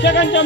प्रेक्षकांच्या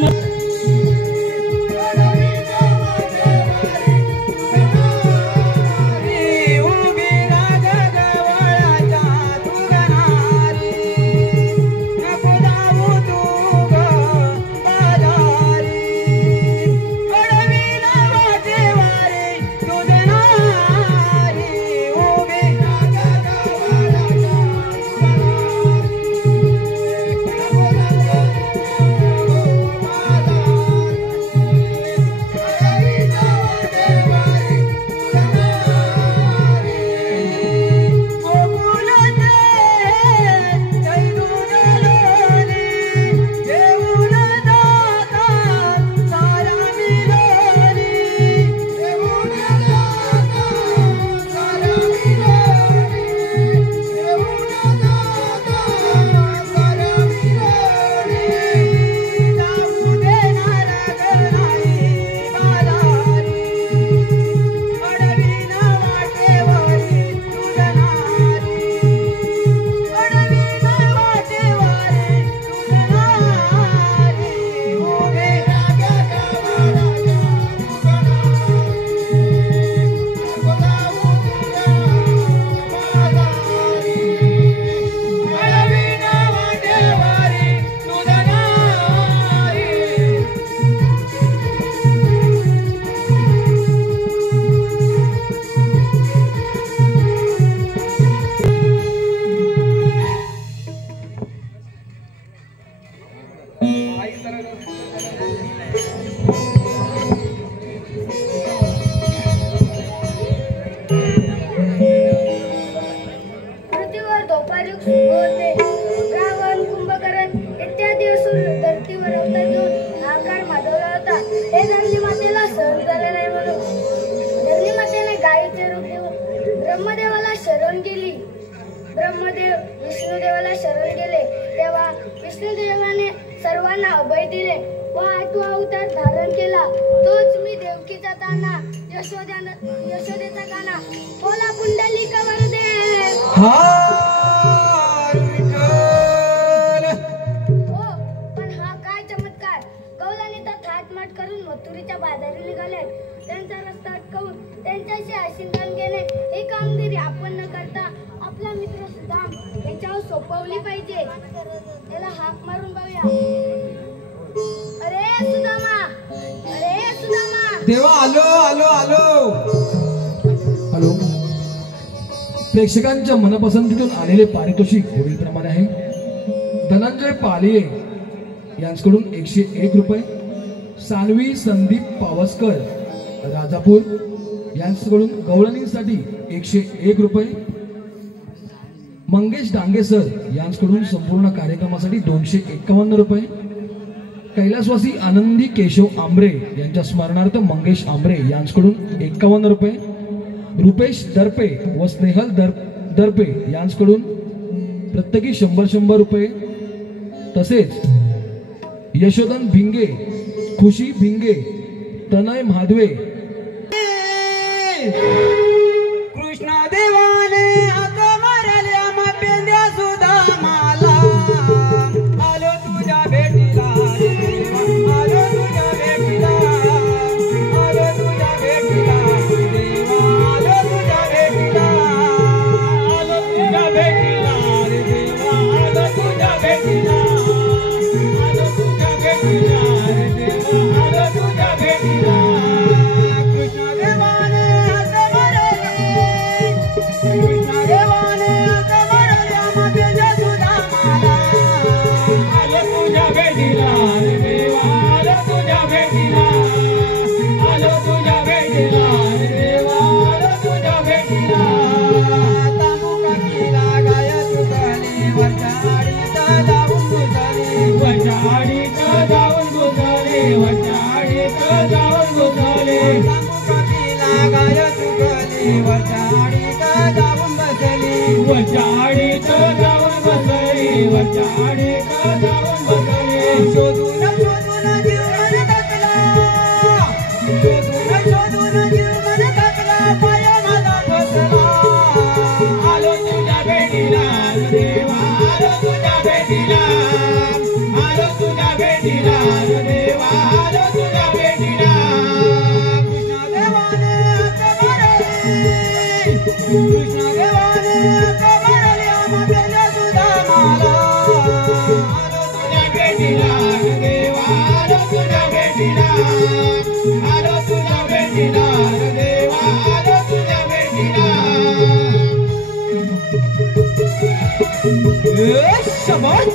ब्रह्मदेवाला शरण गेली. ब्रह्मदेव विष्णुदेवाला शरण गेले तेव्हा विष्णुदेवाने सर्वांना अभय दिले व 8वा अवतार धारण केला. तोच मी देवकीचा ताना, यशोदेचा काना, बोला पुंडलिक वरदेव. हो, पण हा काय चमत्कार. गौलाने तर थाटमाट करून मथुरीच्या बाजारी निघाले. त्यांचा रस्ता अटकावून त्यांच्याशी आशिंगन केले. ही कामगिरी आपण न करता आपला मित्र सुदाम याच्यावर सोपवली पाहिजे. त्याला हाक मारून बघूया. अरे सुदामा, अरे सुदामा. देवा आलो आलो आलो. हॅलो. प्रेक्षकांच्या मनपसंतीतून आलेले पारितोषिक पुढील प्रमाणे आहे. धनंजय पालिये यांच्याकडून 101 रुपये, सानवी संदीप पावसकर राजापूर यांच्याकडून गवळणीसाठी 101 रुपये, मंगेश डांगे सर यांच्याकडून संपूर्ण कार्यक्रमासाठी 251 रुपये, कैलासवासी आनंदी केशव आंबरे यांच्या स्मरणार्थ मंगेश आंबरे यांच्याकडून 51 रुपये, रुपेश दर्पे व स्नेहल दर्पे यांच्याकडून प्रत्येकी 100 रुपये, तसेच यशोधन भिंगे, खुशी भिंगे, तनय महादवे. कृष्णा देवाने आता मारल्या मापेंद्या सुदामाला. आलो तुझ्या भेटीला, आलो तुझ्या भेटीला, आलो तुझ्या भेटीला देवा, आलो तुझ्या भेटीला, आलो तुझ्या भेटीला देवा, आलो तुझ्या भेटीला, आलो तुझ्या भेटीला देवा, आलो तुझ्या भेटीला. कृष्णा देवाने आता मारल्या, कृष्णा देवाने आता मारल्या मापेंद्या सुदामाला. आलो तुझ्या भेटीला देवा, आलो तुझ्या भेटीला, आलो तुझ्या भेटीला देवा, आलो तुझ्या भेटीला. तांबुका केला गाय तुझाली, वरच्याडीत जाऊन गुजली, वरच्याडीत जाऊन गुजली, वरच्याडीत जाऊन गुजली. तांबुका केला गाय तुझाली, वरच्याडीत जाऊन बसली, वरच्याडीत जाऊन बसली, वरच्याडीत जाऊन बसली. शोधून शोधून जीव मन थकला, शोधून शोधून जीव मन थकला, पाय माझा फसला. आलो तुझ्या भेटीला देवा, आलो तुझ्या भेटीला, आलो तुझ्या भेटीला देवा आलो तुझ्या भेटीला कृष्ण देवाने हात मारले कृष्ण देवाने हात मारले आम्हा बेल्या सुदामाला आलो तुझ्या भेटीला देवा आलो तुझ्या भेटीला आलो तुझ्या भेटीला देवा आलो तुझ्या भेटीला शाबाश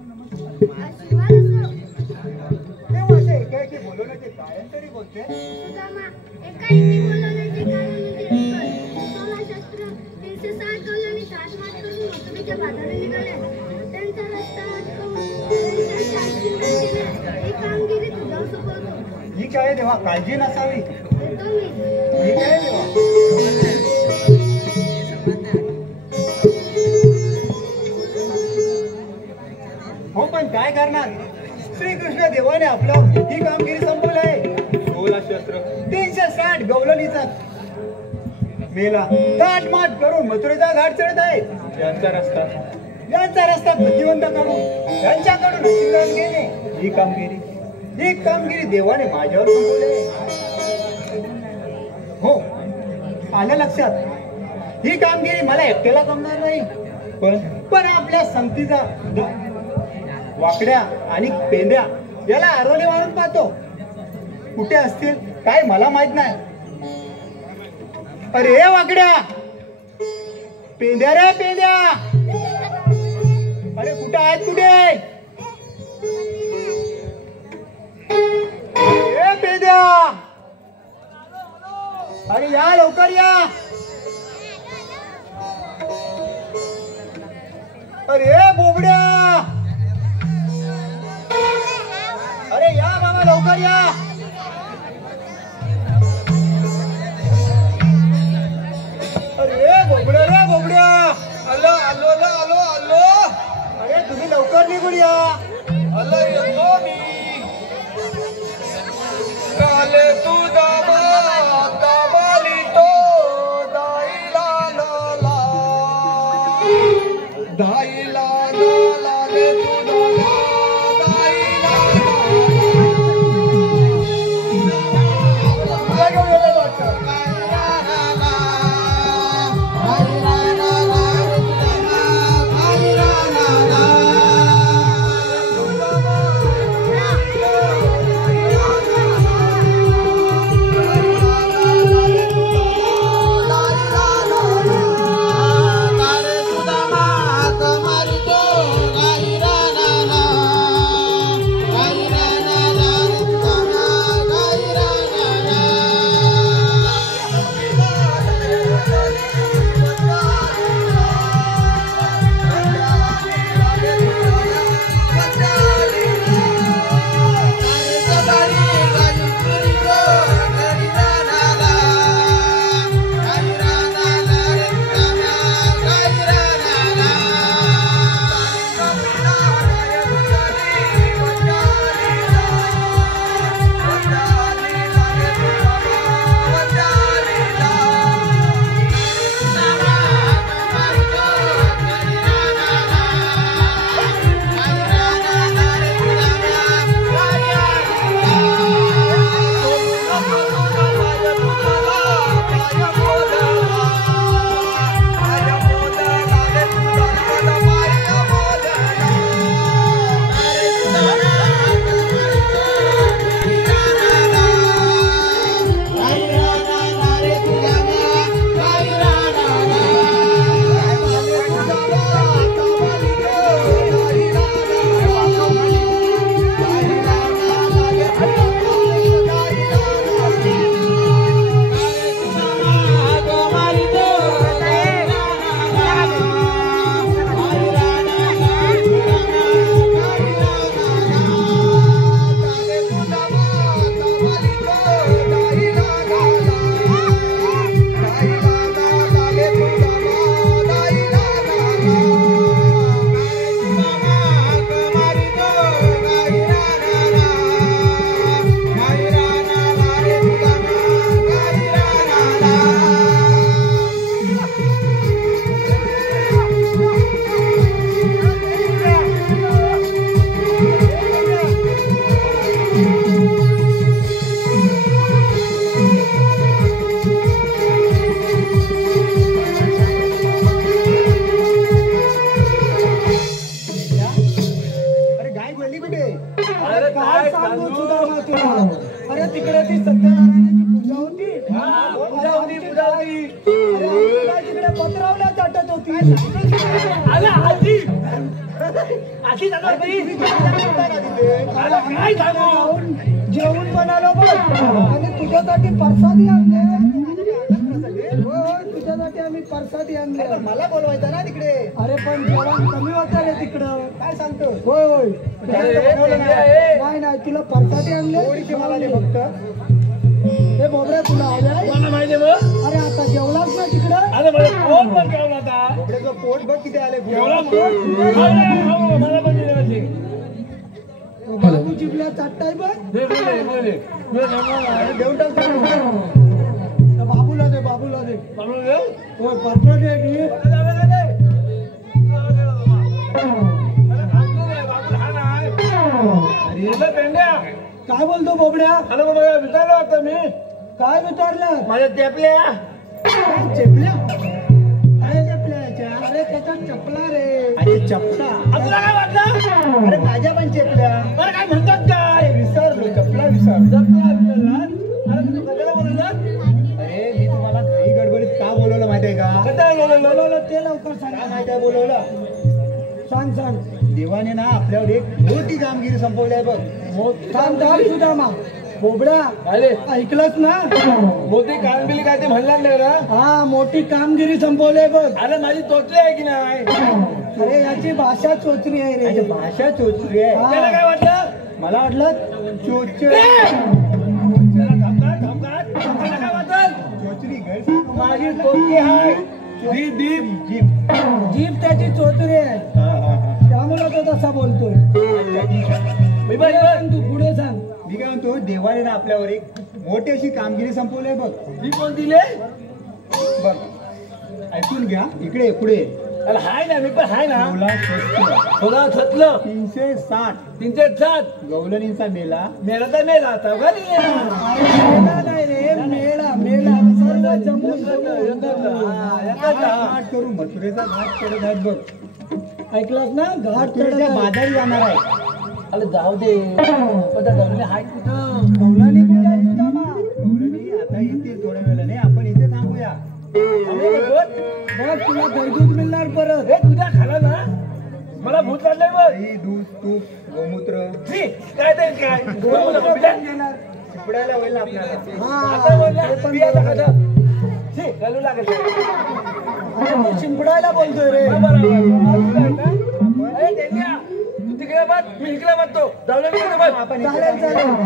आशीर्वाद असो. देवाचे एकाएकी बोलवण्याचे कारण तरी बोलते सुदामा एकाएकी बोलवण्याचे कारण म्हणजे एकच. 16 शस्त्र 360 कौलांनी थाटमाट करून मथुरेच्या बाजारी निघाले. त्यांचा रस्ता अटकवून त्यांच्याशी आशीर्वाद केले. ही कामगिरी तुझ्यावर सोपवतो. ही काय देवा काळजी नसावी येतो मी. ही काय देवा हो पण काय करणार श्रीकृष्ण देवाने आपलं ही कामगिरी संपवली आहे 16 शस्त्र 360 गवलनीचा मेला ताटमाट करून मथुरेचा घाट चढत आहे यांचा रस्ता प्रतिबंध करून त्यांच्याकडून आशीर्वाद घेणे ही कामगिरी देवाने माझ्यावर संपवली आहे हो आलं लक्षात ही कामगिरी मला एकट्याला जमणार नाही पण आपल्या संगतीचा वाकड्या आणि पेंड्या याला आरोले मारून पाहतो कुठे असतील काय मला माहित नाही अरे वाकड्या पेंड्या रे पेंड्या अरे कुठे आहेत कुठे ए पेंड्या अरे या लवकर या अरे बोबड्या अरे या बाबा लवकर या अरे बोबड्या आलो आलो आलो आलो अरे तुम्ही लवकर निघून या आलो येतो मी काले तू दाबाली तो दाईला रे तू दाईला तुम्हारी सांगू सुधामा तुला. अरे तिकडे ती सत्यनारायणाची पूजा होती. पूजा होती. अरे तुला तिकडे पत्रावल्या चाटत होती. जेवण बनालो बघ आणि तुझ्यासाठी प्रसादी आणले. तुझ्यासाठी आम्ही प्रसादी आणले. मला बोलवायचं ना तिकडे. अरे पण जेवण कमी होतं रे तिकडं. काय सांगतो? होय होय नाही तुला प्रसादी आणले. मला नाही फक्त हे बोबड्या तुला आले. अरे आता जेवलाच ना तिकडं. बोबड्याचं पोट बघ किती आले. बाबू जिबल्या चाटताय बघ. देऊन टाक. बाबूला दे. होय पात्र दे की. काय बोलतो बोबड्या? विचारलं होतं मी. काय विचारलं? माझ्या चेपल्या. चेपल्या? अरे चेपल्या. अरे त्याच्या चपला रे. अरे चपला. आपल्याला काय वाटलं? अरे माझ्या पण चेपल्या. बरं काय म्हणतात काय? विसरलो. चपला विसरलो. अरे तुम्ही कशाला बोलवलं? अरे मी तुम्हाला काही गडबडीत का बोलवलं माहितीये का? कशाला बोलवलं? ते लवकर सांग. काय माहिती आहे बोलवलं? सांग. देवाने ना आपल्यावर एक मोठी कामगिरी संपवली आहे बघ. सांग सुदामा. बोबड्या ऐकलंच ना? मोठी कामगिरी काय ते म्हणणार नाही ना? हा मोठी कामगिरी संपवली बघ. अरे माझी तोतली आहे की नाही? अरे याची भाषा चोचरी आहे रे. भाषा चोचरी आहे. त्याला काय वाटलं? मला वाटलं चोचरी. काय वाटलं? चोचरी माझी तोतली आहे. जीभ त्याची चोचरी आहे. त्यामुळे तो तसा बोलतोय. तू पुढे सांग. मी काय म्हणतो देवाने ना आपल्यावर एक मोठी अशी कामगिरी संपवली बघ. मी कोण दिले? बघ ऐकून घ्या. इकडे पुढे हाय ना. मी पण हाय ना. 360 गवलनींचा मेला. मेला तर मेला आता मेला नाही रे. मेला सर्व जमून घाट करून मथुरेचा घाट चढत आहेत बघ. ऐकलास ना? घाट चढत बाजारी जाणार आहे. अरे जाऊ दे. गवली हाय कुठं? गवलनी कुठे आहे सुदामा? गवलनी आता येतील थोड्या वेळाने. आपण इथे थांबूया. बघ तुला दरदूत मिळणार परत. हे तुझ्या खाला ना. मला भूत लागलंय बघ. दही, दूध, तूप, गोमूत्र काय ते काय घेणार. चिपडायला होईल ना आपल्याला. आता पियाला कसं घालू लागेल. चिंपडायला बोलतोय रे. तू तिकडे बघ. मी इकडे बघतो. जाऊ आपण चालेल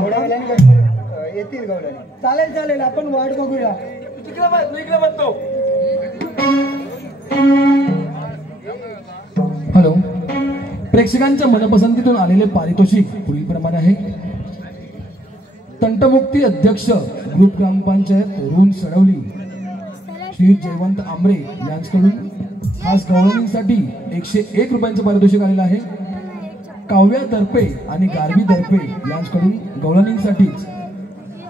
थोड्या वेळाने येतील गवलनी. चालेल आपण वाट बघूया. तू तिकडे बघ. मी इकडे बघतो. हॅलो. प्रेक्षकांच्या मनपसंतीतून आलेले पारितोषिक पुढील प्रमाणे आहे. तंटमुक्ती अध्यक्ष ग्रुप ग्रामपंचायत ऋण सडवली श्री जयवंत आंबरे यांच्याकडून खास गवळणींसाठी 101 रुपयांचं पारितोषिक आलेलं आहे. काव्या दर्पे आणि गारवी दर्पे यांच्याकडून गवळणींसाठीच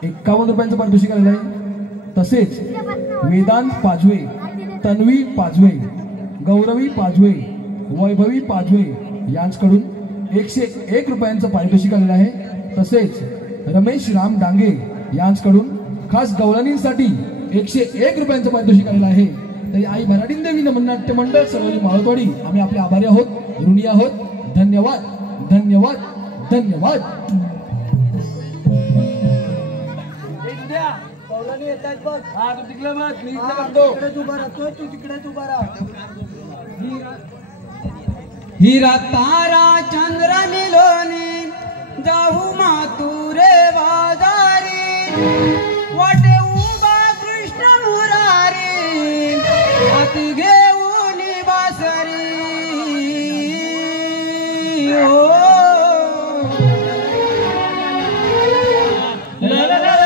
51 रुपयांचं पारितोषिक आलेलं आहे. तसेच वेदांत पाजवे, तन्वी पाजवे, गौरवी पाजवे, वैभवी पाजवे यांच्याकडून 101 रुपयांचं पारितोषिक आलेलं आहे. तसेच रमेश राम डांगे यांच्याकडून खास गवळणींसाठी 101 रुपयांचं पारितोषिक आलेलं आहे. तरी आई मराठी देवी नमन नाट्य मंडळ सर्वली माळतवाडी आम्ही आपले आभारी आहोत, ऋणी आहोत. धन्यवाद. गवलनी येत आहेत बघ. हा तू तिकडे बघ. मी इकडे बघतो. तिकडेच उभा राहतोय. तू तिकडेच उभा राहा. हीरा तारा चंद्र मिलोनी जाऊ मातुरे बाजारी वाटे उभा कृष्ण मुरारी हाती घेऊन बासरी ओ ला ला ला ला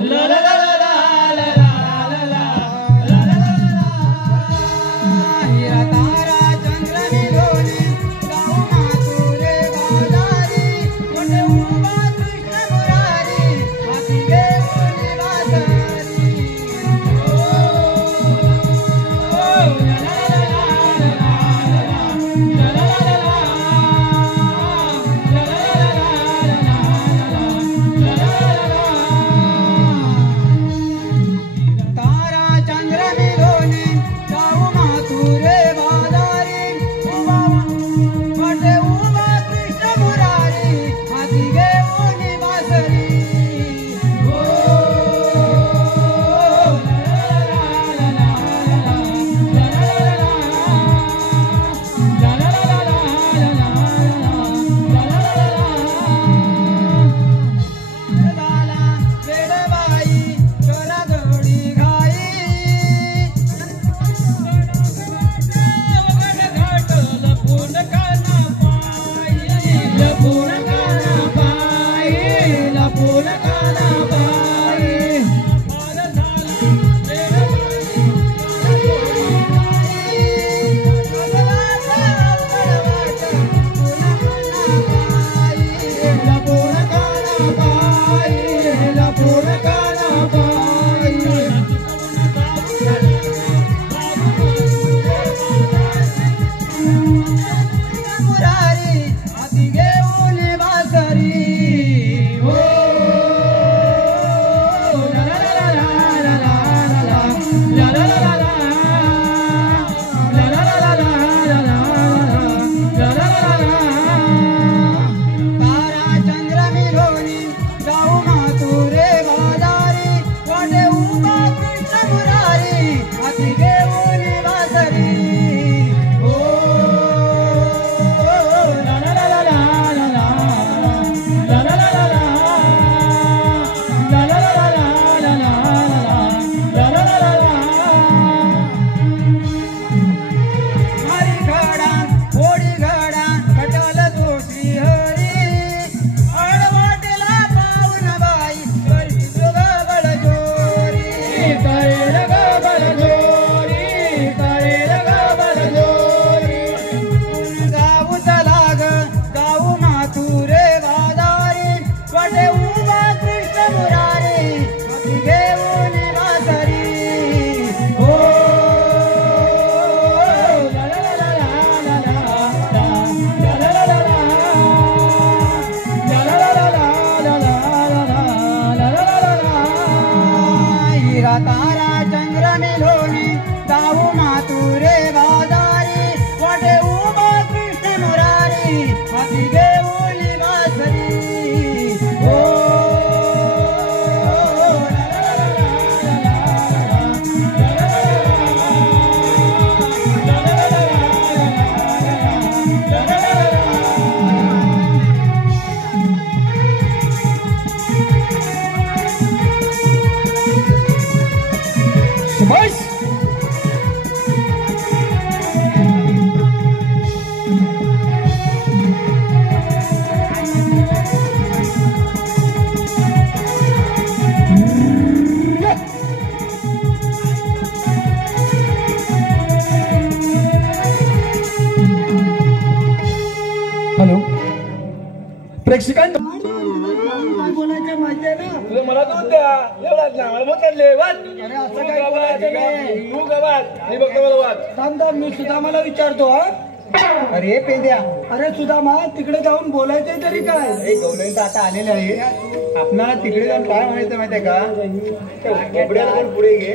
ला ला ला हीरा तारा चंद्र मिलोनी जाऊ मातुरे बाजारी प्रेक्षकांच्या काय बोलायचं माहिती आहे ना? तुला मला दूध द्या एवढाच ना मला बोलले वाद अरे असं काही बोलायचं नाही. तू गावात मी बघतो मला वाद थांब मी सुदामाला विचारतो. हा अरे पेंद्या, अरे सुदामा तिकडे जाऊन बोलायचंय तरी काय? अरे गवळणी तर आता आलेले आहे. आपणाला तिकडे जाऊन काय म्हणायचं माहितीये का? बोबड्याला पण पुढे घे.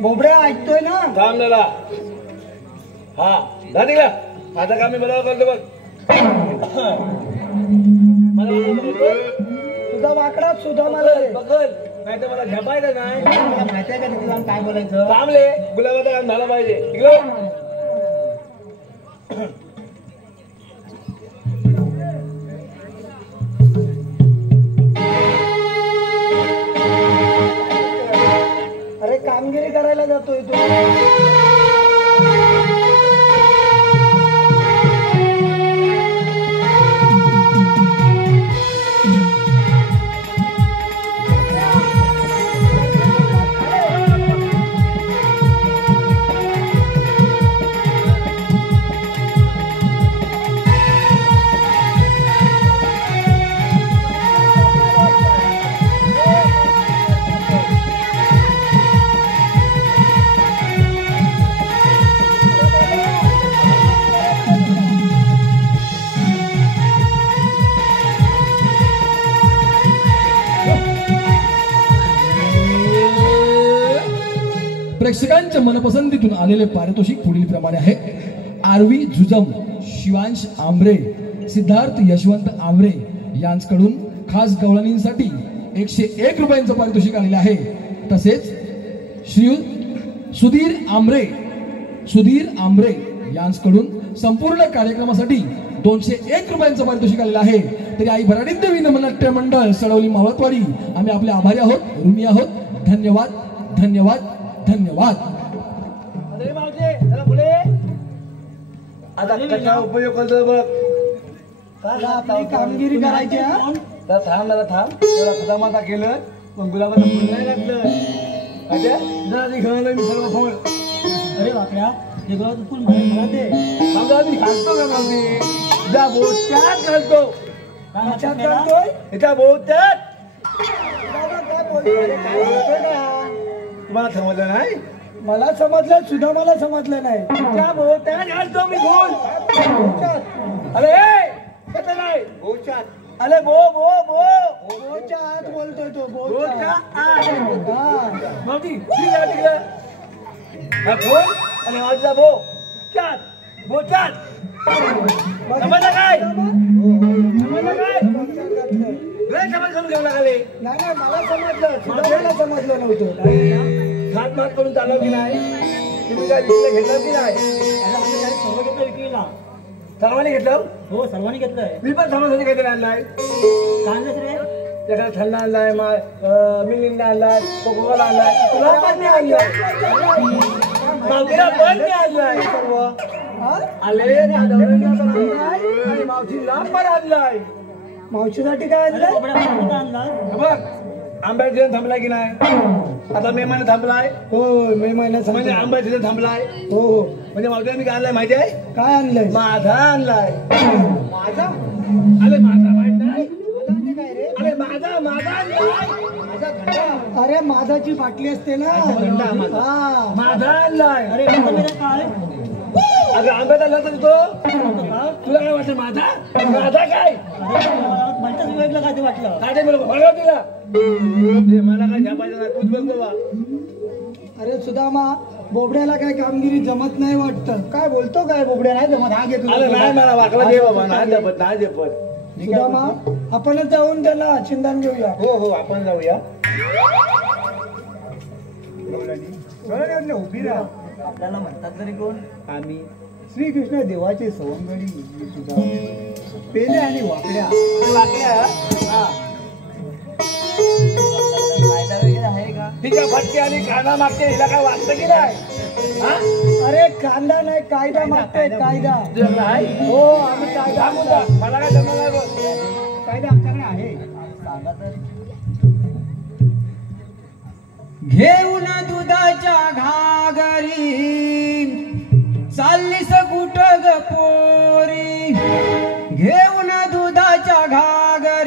बोबड्या ऐकतोय ना? थांब नेला हा जा तिकडे आता काम मी बरोबर करतो बघ मला तुझा वाकडा सुदामाला दे. बघल नाही तर मला झपायचं नाही. मला माहितीये का तिथे जाऊन काय बोलायचं? थांबले गुलाबाचं काम झालं पाहिजे तिकडे अरे कामगिरी करायला जातोय तू. प्रेक्षकांच्या मनपसंतीतून आलेले पारितोषिक पुढील प्रमाणे आहे. आरवी जुजम, शिवांश आंबरे, सिद्धार्थ यशवंत आंबरे यांच्याकडून खास गवळणींसाठी 101 रुपयांचं पारितोषिक आलेलं आहे. तसेच श्री सुधीर आंबरे यांच्याकडून संपूर्ण कार्यक्रमासाठी 201 रुपयांचं पारितोषिक आलेलं आहे. तरी आई भराडीत देवी नमनाट्य मंडळ सडवली मावळतवाडी आम्ही आपले आभारी आहोत, ऋणी आहोत. धन्यवाद धन्यवाद धन्यवाद. अरे मावशे चला पुढे आता कसा उपयोग करतो बघ आपली कामगिरी करायची. हा तर थांब जरा थांब एवढा खदामाता केलं पण गुलाबाचं फुल नाही घातलं अच्छा जरा ती घेऊन मी सर्व फळ अरे वाकड्या ते गुलाबाचं फुल मला दे. समजा मी घालतो का मावशी जा बोट्यात घालतो लक्षात घालतोय? एका बोट्यात बाबा काय बोलतोय? काय बोलतोय ना तुम्हाला समजलं नाही मला समजलं, सुद्धा मला समजलं नाही. त्या बोट्यात घालतो मी फुल अरे ए, कसं नाही बोचात अरे बो बो बो बोच्या आत बोलतोय तो. बोटच्या बोच्या आत. हा मावशी ठीक आहे तिकडं हा फोन आणि माझा बो चात बोचात समजलं काय समजलं काय लय समज करून घेऊ लागले नाही नाही मला समजलं, सुद्धा समजलं नव्हतं. हात मात करून चालव की नाही तुम्ही काय विकलं घेतलं की नाही सर्व घेतलं विक्रीला. सर्वांनी घेतलं हो सर्वांनी घेतलंय. मी पण सर्वांसाठी काहीतरी आणलाय कांदेच रे. त्याकडे थंड आणलाय मिलिंदा आणलाय कोकोला आणलाय तुला पण मी आणलाय मावशीला पण मी आणलाय सर्व हा? आले आणि आदवडीला पण आणलाय आणि मावशीला पण आणलाय मावशीसाठी काय आणलं? हे बघ आंब्याचा सीझन थांबलाय की नाही आता मे महिना थांबलाय हो मे महिन्यात म्हणजे आंब्याचा सीझन थांबलाय हो हो. म्हणजे मावशीला मी काय आणलाय माहिती आहे काय आणलंय? माझा आणलाय माझा अरे माझा माहित नाही म्हणजे काय रे? अरे माझा आणलाय माझा घंटा. अरे माझाची बाटली असते ना. घंटा माझा. हा माझा आणलाय अरे काय अगं आंब्याचा लस तो तुला काय वाटलं माझा काय म्हणताच वेगळं काय ते वाटलं. काय ते मला बघा तिला मला काय छापायचं नाही तूच बघ बाबा अरे सुदामा बोबड्याला काय कामगिरी जमत नाही वाटतं. काय बोलतो काय बोबड्या? नाही जमत. हा घे तुझा. अरे नाही मला वाकला दे बाबा नाही जपत नाही जपत सुदामा आपणच जाऊन त्याला चिंतन घेऊया. हो हो आपण जाऊया. गवळणी उभी राहा. आपल्याला म्हणतात तरी कोण? आम्ही श्रीकृष्ण देवाचे सवंगडी मी सुद्धा पेल्या आणि वाकड्या. कायदा वगैरे आहे का? तिच्या फटके आणि काना मागते हिला काय वाटतं की नाही हा? अरे कांदा नाही कायदा मागतोय कायदा. तुझ्याकडे आहे हो आम्ही कायदा सांगून जा. मला काय जमणार नाही बघ कायदा आमच्याकडे आहे. सांगा तर. घेऊन दुधाच्या घागरी चाललीस कुठ ग पोरी घेऊन दुधाच्या घागरी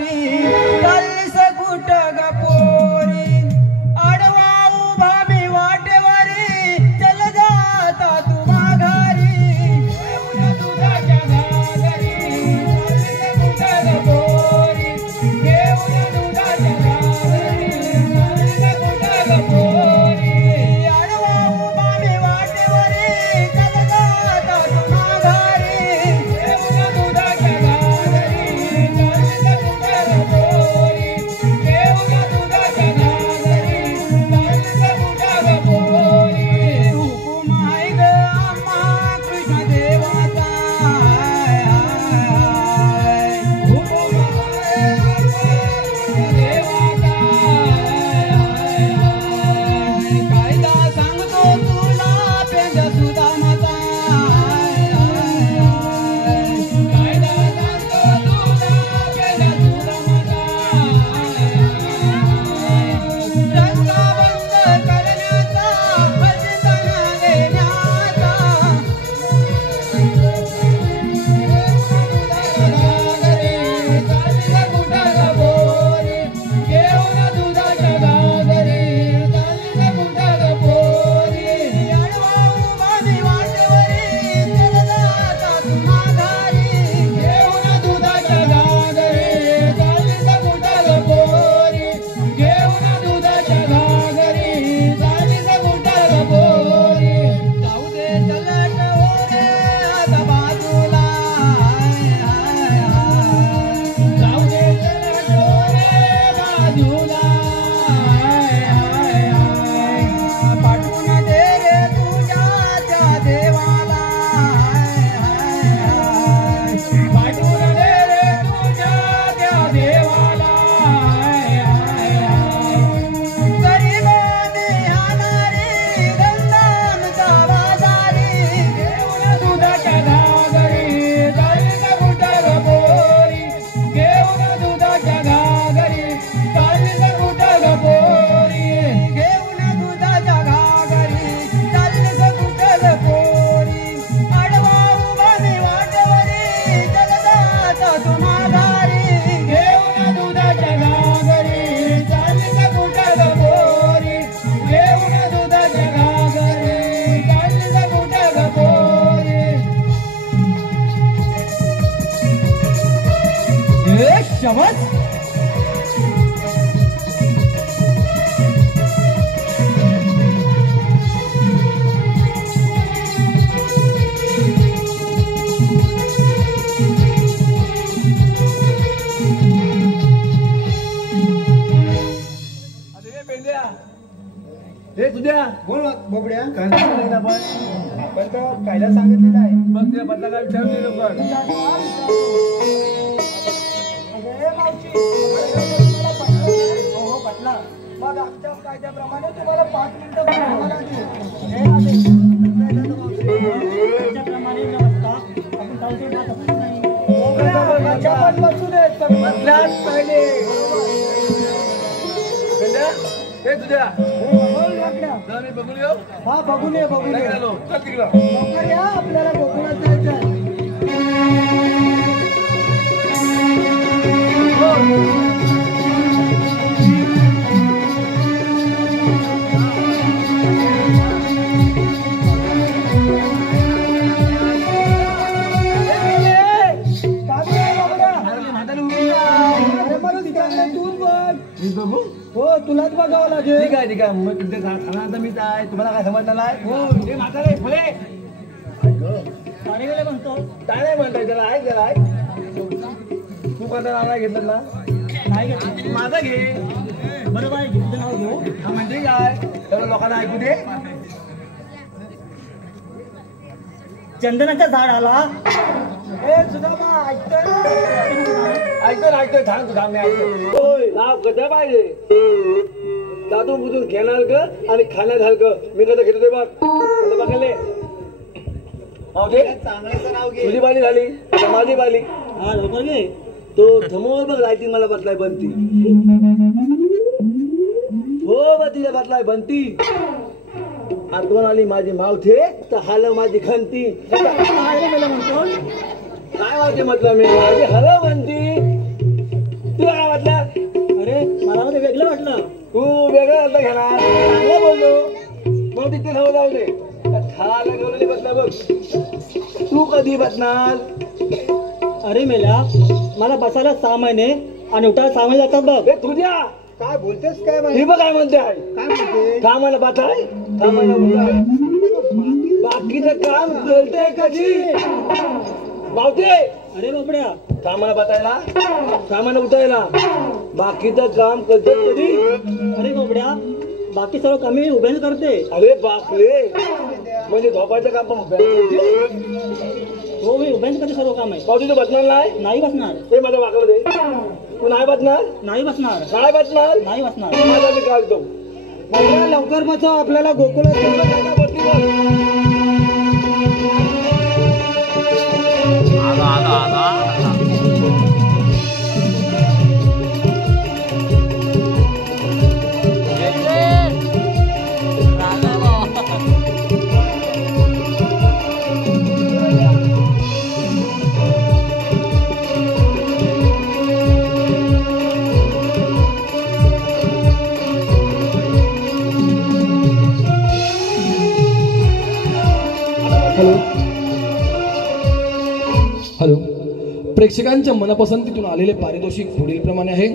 शबास. हे तुझ्या बोल बोबड्या. काय सांगितलं आपण आपण तर कायदा सांगितलेलं आहे. मग त्या बदला काय विचारले लोक हो पटला. मग आमच्या कायद्याप्रमाणे तुम्हाला 5 मिनिटं बोलावं लागेल. त्याच्याप्रमाणे व्यवस्था आपण चालतो ना, तसं नाही. बोबड्या, पण बसू देत, पण बदलाच पाहिजे. हे तुझ्या बोल बोबड्या. जरा मी बघून येऊ. हा बघून ये बघून नाही ये. गेलो. चल तिकडं. लवकर या, आपल्याला गोकुळात जायचंय. मी बघू. हो तुलाच बघावं लागेल. ठीक आहे ठीक आहे. मग तुमच्या खाना आता मीच आहे. तुम्हाला काय समजणार नाही. हो हे म्हातारे फुले सारे वेळे म्हणतो. काय नाही म्हणताय त्याला. ऐक जरा ऐक. तू कोणता नाव नाही घेतलं ना. नाही घेतलं. माझं घे. बरोबर आहे, घेतलं नाव घेऊ. हा म्हणजे काय तेवढं लोकांना ऐकू दे. चंदनाच्या झाडाला ए सुदामा ऐकतोय ना? ऐकतोय थांब तू थांब मी ऐकतो. होय नाव कसं पाहिजे. दादू बुजून घेणार ग आणि खाण्यात हलकं. मी कसं घेतो ते बघ. कसं बघायले चांगल्याचं नाव घे. तुझी बाली झाली आता माझी बाली. हा लवकर घे. तो समोर बघ लायटिंग मला बसलाय बनती. हो बघ तिला बसलाय बनती. आठवण आली माझी मावथे तर हाल माझी खंती. म्हणतो काय वाटते म्हटलं मी माझी हल म्हणती. तुला काय वाटलं. अरे मला ते वेगळं वाटलं. तू वेगळा अर्थ घेणार. चांगलं बोललो मग तिथे जाऊ जाऊ दे. खायला घेऊन बसला बघ. तू कधी बसणार. अरे मेल्या मला बसायला 6 महिने आणि उठायला 6 महिने जातात बघ. हे तुझ्या काय बोलतेस काय हे बघ काय म्हणते आहे. काय म्हणते. कामाला बसाय कामाला उठाय. बाकीचं काम करते कधी मावते. अरे बापड्या कामाला बसायला कामाला उठायला बाकीचं काम करतात कधी. अरे बापड्या बाकी सर्व कमी उभ्याने करते. अरे बापरे म्हणजे झोपायचं काम पण उभ्या. हो मी उभ्याने करते सर्व काम आहे. मावती तू बसणार नाही. नाही बसणार. ते माझं वाकलं दे. तू नाही बसणार. नाही बसणार. नाही बसणार. नाही बसणार. माझा मी काढतो. लवकर बसव आपल्याला गोकुळात. हॅलो. प्रेक्षकांच्या मनपसंतीतून आलेले पारितोषिक पुढील प्रमाणे आहे.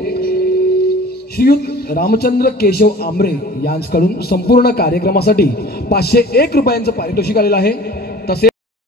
श्रीयुत रामचंद्र केशव आंबरे यांच्याकडून संपूर्ण कार्यक्रमासाठी 501 रुपयांचं पारितोषिक आलेलं आहे.